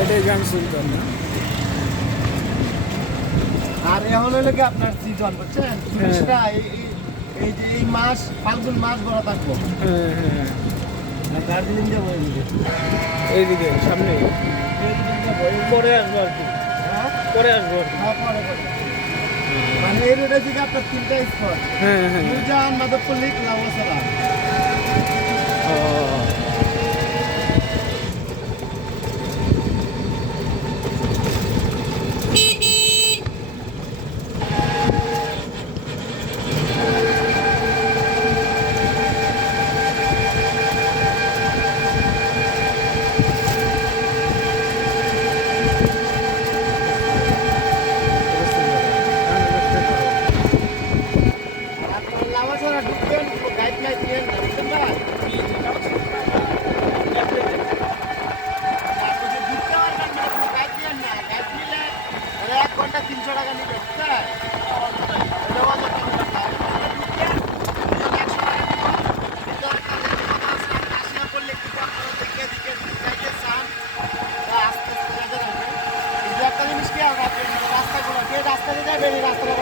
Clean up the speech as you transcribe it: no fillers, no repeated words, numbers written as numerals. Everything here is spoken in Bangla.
এটাই গান সুলতান না? আর এখন হলো কি আপনার সিজন বুঝছেন, টুরিস্টরা এই যে এই মাস ফাল্গুন মাস বড় থাকবো। হ্যাঁ হ্যাঁ, আর দার্জিলিং যাবো এইদিকে। এইদিকে সামনে দার্জিলিং যাবো, পরে আসবো আর কি, হ্যাঁ পরে আসবো আর কি। হ্যাঁ, পরে পরে। মানে এই রোডের দিকে আপনার তিনটা স্পট, হ্যাঁ হ্যাঁ। মির্জান, মাধবপল্লী, লাউয়াছড়া। ও, আর আপনার লাউয়াছড়া ঢুকবেন, গাইড লাইট নিয়ে না, বুঝছেন ভাই? আপনি যে ঢুকতে পারবেন না, কোনো গাইড নিয়েন না। গাইড নিলে ওরা 1 ঘন্টা 300 টাকা নিবে, বুঝছেন? এটা অযথা কথা। ঢুকবেন, ওজন 100 টাকা নিব। ভিতরে কাজের কথা আছে, আপনি আসিয়া বললে কিন্তু আপনারা দেখে দিকে যাইতে চান, বা আস্তে আস্তে যেতে থাকবেন। কিন্তু একটা জিনিস কি, আমরা রাস্তাগুলো যে রাস্তা দিয়ে যাবেন, এই রাস্তাটা